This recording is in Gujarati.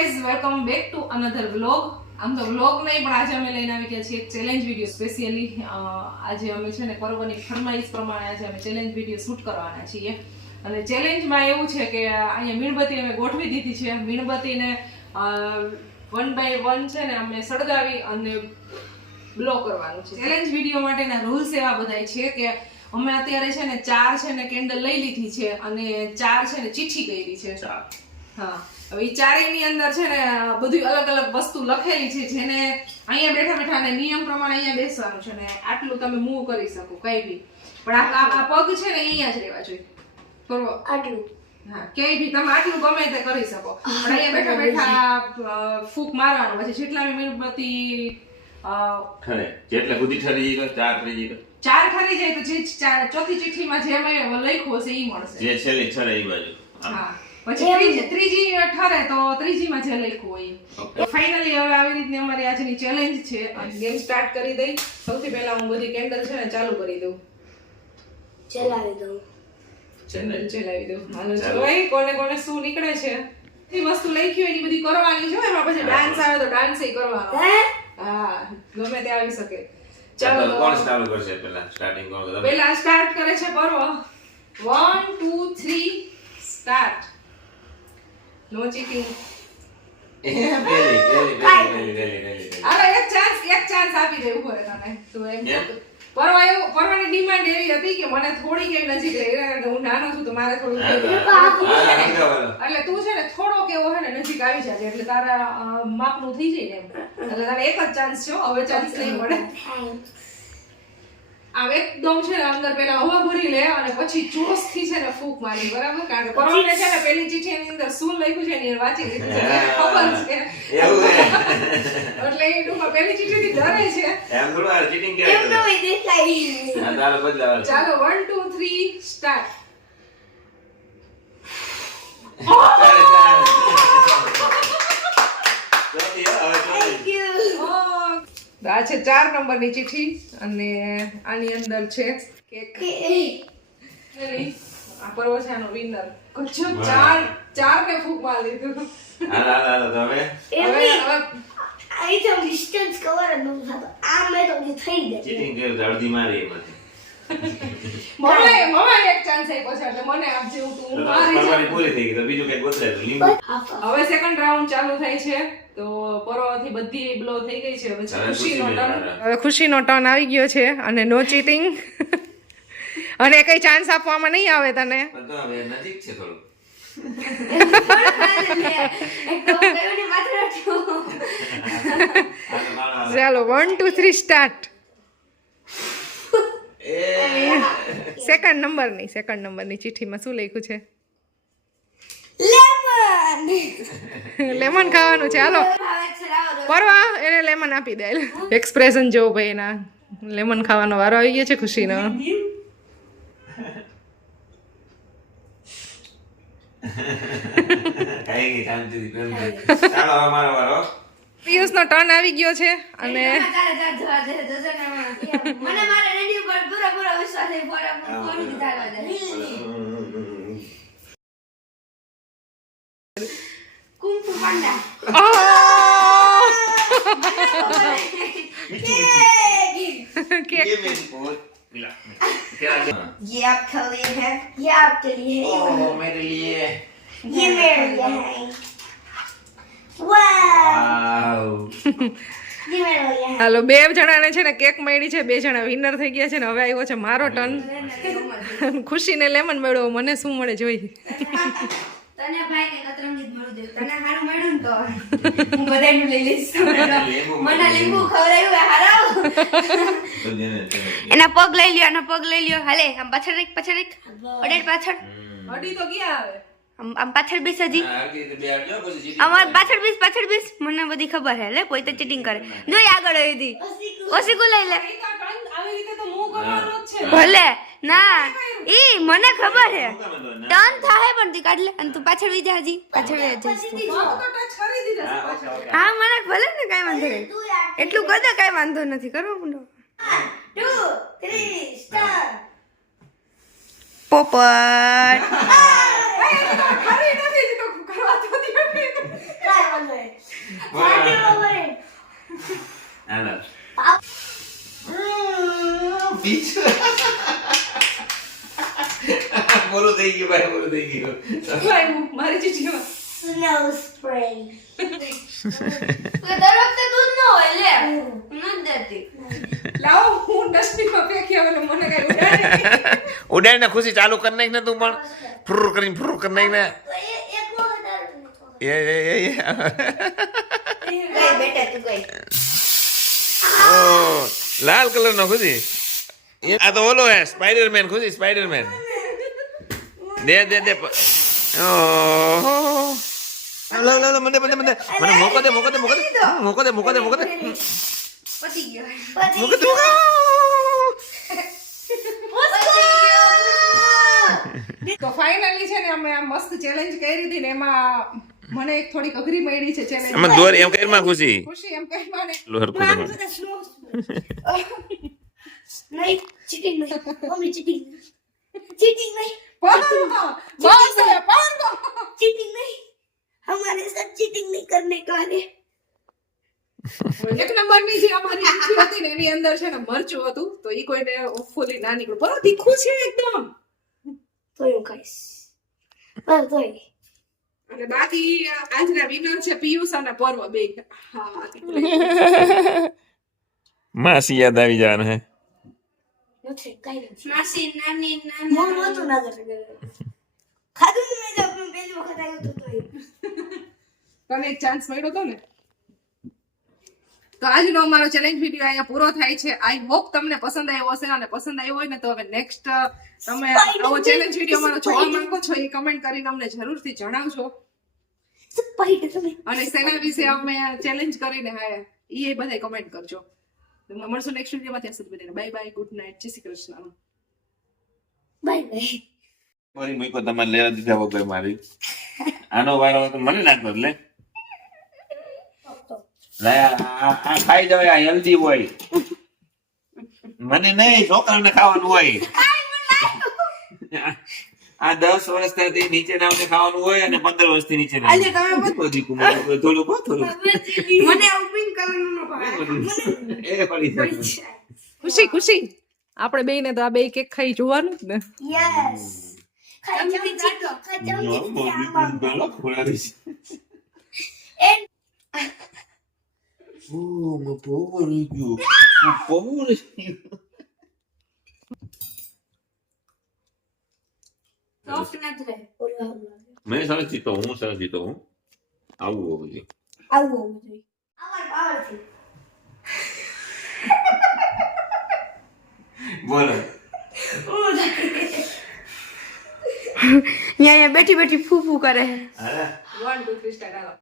Guys welcome back to another vlog. આમ તો વ્લોગ નહીં પણ આજે અમે લઈને આવી ગયા છીએ એક ચેલેન્જ વિડીયો સ્પેશિયલી. આજે અમે છે ને પર્વની ફરમાઈશ પ્રમાણે આજે અમે ચેલેન્જ વિડીયો શૂટ કરવાના છીએ. અને ચેલેન્જમાં એવું છે કે અહીંયા મીણબત્તી અમે ગોઠવી દીધી છે. મીણબત્તીને 1 by 1 છે ને અમે સળગાવી અને બ્લો કરવાનું છે. ચેલેન્જ વિડીયો માટેના રૂલ્સ એવા બધાય છે કે અમે અત્યારે છે ને 4 છે ને કેન્ડલ લઈ લીધી છે અને 4 છે ને ચીઠી કરી છે. હા, હવે એ ચારેયની અંદર છે ને બધી અલગ અલગ વસ્તુ લખેલી છે જેને અહીંયા બેઠા બેઠા ને નિયમ પ્રમાણે અહીંયા બેસવાનું છે ને આટલું તમે મૂવ કરી શકો કઈ બી, પણ આ પગ છે ને અહીંયા જ રહેવા જોઈએ. બરોબર, આટલું. હા, ક્યાંય બી તમે આટલું ગમે તે કરી શકો, પણ અહીંયા બેઠા બેઠા ફૂંક મારવાનું. પછી જેટલા મીણબત્તી ઠરે જેટલે સુધી ઠરી જાય 4 થઈ જાય 4 ઠરી જાય તો જે ચોથી ચિઠ્ઠીમાં જે મેં લખ્યું હશે એ મળશે. જે છેલ્લી ઠરે એ બાજુ. હા, પછી ત્રીજી ઠરે તો ત્રીજીમાં જે લખ્યું હોય. ફાઇનલી હવે આવી રીતની અમારી આજની ચેલેન્જ છે. ગેમ સ્ટાર્ટ કરી દઈ. સૌથી પહેલા હું બધી કેન્ડલ છે ને ચાલુ કરી દઉં, ચલાવી દઉં. હાલો જોઈ કોને કોને શું નીકળે છે. એ વસ્તુ લખી હોય એની બધી કરવાની છે. એમાં પછી ડાન્સ આવે તો ડાન્સ કરવાનો. હા, ગમે તે આવી શકે. ચાલો કોણ ચાલુ કરશે? પહેલા સ્ટાર્ટિંગ કોણ કરે? પહેલા સ્ટાર્ટ કરે છે પર્વ. 1 2 3 સ્ટાર્ટ. નો ચીટિંગ. અરે એક ચાન્સ આપી દે ઉપર તમે. તો એમ પરવાની ડિમાન્ડ એવી હતી કે મને થોડી કે નજીક રહી. હું નાનો છું તો મારે થોડું એટલે તું છે ને થોડો કેવો હે ને નજીક આવી જાય એટલે તારા માપનું થઈ જાય ને એમ. એટલે તારે એક જ ચાન્સ છે, હવે ચાન્સ નહીં મળે. આમ એકદમ છે ને અંદર પેલા હવા ભરી લે અને પછી જોશથી છે ને ફૂંક મારી. બરાબર? કારણ કે પરવાને છે ને પેલી ચીઠીની અંદર શું લખ્યું છે ને એ વાંચી લીધું છે, ખબર છે એટલે એ ટૂંકમાં પેલી ચીઠીથી ડરે છે. એમ થોડું આ ચીટિંગ કરે. એમ તો દેખાય. હા, ચાલો બદલાવ. ચાલો 1 2 3 સ્ટાર્ટ. આ છે 4 નંબરની ચિઠ્ઠી અને આની અંદર છે કેક. આ પરવછાનો વિનર. ગજબ, ચાર ને ફૂંક માર લીધું. હાલો તમે હવે આઈ તો ડિસ્ટન્સ કવર ન થતો. આ મે તો થઈ જાય. ચીટિંગ કરે તો અડધી મારી એમાંથી. મમ્મા એક ચાન્સ આપ્યો છે એટલે મને આપજે. હું મારી પરવાની પૂરી થઈ ગઈ તો બીજું કઈ ગોતલે તો લીંબુ. હવે સેકન્ડ રાઉન્ડ ચાલુ થાય છે. તો પરવાથી બધી બ્લો થઈ ગઈ છે. હવે ખુશીનો ટર્ન. હવે ખુશીનો ટર્ન આવી ગયો છે અને નો ચીટિંગ. અને કઈ ચાન્સ આપવામાં નહીં આવે તને. તો હવે નજીક છે થોડું. ચાલો 1 2 3 સ્ટાર્ટ. સેકન્ડ નંબરની ચિઠ્ઠીમાં શું લખ્યું છે? લેમન ખાવાનું છે. હાલો પરવા એને લેમન આપી દે. એક્સપ્રેશન જો ભાઈ એના. લેમન ખાવાનો વારો આવી ગયો છે ખુશીનો. પિયુષનો ટર્ન આવી ગયો છે અને કુંફુ પાંડા. ये आपके लिए है, ये आपके लिए है, ओह मेरे लिए, ये मेरे लिए है. वाव, ये मेरे लिए है. હાલો 2 જણાને છે ને કેક મળી છે. 2 જણા વિનર થઈ ગયા છે ને હવે આવ્યો છે મારો ટર્ન. ખુશીને લેમન મળ્યો, મને શું મળે જોઈ. તને ભાઈ ને કતરંગીત મળું દે. તને હારું મળ્યું ને તો હું બધાયનું લઈ લઈશ. મને લીંબુ ખવડાવ્યું હારાવ. એના પગ લઈ લ્યો. હાલે આમ પાછળ રાખ. અડેડ પાછળ. અડી તો ગયા આવે. આમ પાછળ બેસ. હજી અમાર પાછળ બેસ. મને બધી ખબર હે. લે કોઈ તો ચીટિંગ કરે. જોઈ આગળ આવી દી. ઓસીકુ લઈ લે. આવી રીતે તો મૂવ કરવાનો જ છે. ભલે ના ઈ મને ખબર હે. ટર્ન થાય પણ તી કાઢ લે અને તું પાછળ વી જા. હજી પાછળ વી જા. હા મને ભલે ને કાઈ વાંધો નહીં. એટલું કર દે, કાઈ વાંધો નથી. કરો મુંડો. 1 2 3 સ્ટાર્ટ. પોપટ. ખરી નથી તો કરવા તો દે. કાઈ વાંધો હાલો. પીછું. મોરું થઈ ગયું ભાઈ, મોરું થઈ ગયું. શું આવ્યું મારી ચીઠીમાં? Snow spray. લાવો હું ડસ્ટબિનમાં ફેંકી આવેલો, મને કઈ ઉડાડે નહીં. ઉડાડીને ખુશી ચાલુ કરી નાખ ને તું પણ ફ્રુર કરીને ફ્રુર કરી નાખ ને એ બેટા તું ગઈ ઓ લાલ કલર નો ખુશી આ તો ઓલો હે સ્પાઈડરમેન ખુશી સ્પાઈડરમેન દે ઓહ લો મને મોકો દે પતી ગયો મોકો દે તો ફાઇનલી છે ને અમે આ મસ્ત ચેલેન્જ કરી હતી ને એમાં મને એક થોડીક અઘરી મળી છે ચેલેન્જ. આમાં દોર એમ કરી માં ખુશી ખુશી એમ કહી મને લો હરખું દે नहीं चीटिंग नहीं मम्मी चीटिंग चीटिंग नहीं બસ હવે પાંડો. चीटिंग नहीं हमारे साथ चीटिंग नहीं करने का है એક નંબરની જે અમારી મીઠી હતી ને એની અંદર છે ને મરચું હતું તો ઈ કોઈને હોપફુલી ના નીકળ્યું. બરો તીખું છે એકદમ. तो यू गाइस पर तो અને બાકી આજના વિનર છે પિયુષ અને પર્વ બે. હા માસી યાદ આવી જવાનું હે નથી કઈ નથી માસી નાની મોં નહોતું ના કરે ખાધું ને મેં જબ પહેલી વખત આવ્યો તો તને એક ચાન્સ મળ્યો હતો ને. તો આજનો અમારો ચેલેન્જ વિડીયો અહીંયા પૂરો થાય છે. આઈ હોપ તમને પસંદ આવ્યો હશે અને પસંદ આવ્યો હોય ને તો હવે નેક્સ્ટ તમે આવો ચેલેન્જ વિડીયો અમારો જોવા માંગો છો એ કમેન્ટ કરીને અમને જરૂરથી જણાવજો. સ્પાઈડર તમે અને સેના વિશે અમે ચેલેન્જ કરીને હા એ બધા કમેન્ટ કરજો. તો મળશું નેક્સ્ટ વિડીયોમાં. ત્યાં સુધી બધાને બાય બાય, ગુડ નાઇટ, જય શ્રી કૃષ્ણ. બાય બાય મારી મૂકો તમારે લેવા દીધા વગર મારી આનો વારો તો મને ના કર લે લે આ ખાઈ જવાય આ હેલ્ધી હોય મને નહીં છોકરાને ખાવાનું હોય આ 10 વર્ષથી નીચે નામને ખાવાનું હોય અને 15 વર્ષથી નીચે ના થોડું મને ઓપન કરવાનું ન ભાવે એ પડી જાય ખુશી ખુશી આપણે બેયને તો આ બે કેક ખાઈ જોવાનું જ ને. યસ તમે ચીટો સોફ્ટ નથી રહે મેં સરસ જીતો હું આવું હોવું જોઈએ આવું હોવું જોઈએ અમાર પાવરથી બોલો અહીંયા બેઠી બેઠી ફૂ ફૂ કરે હા 1 2 3 સ્ટાર્ટ.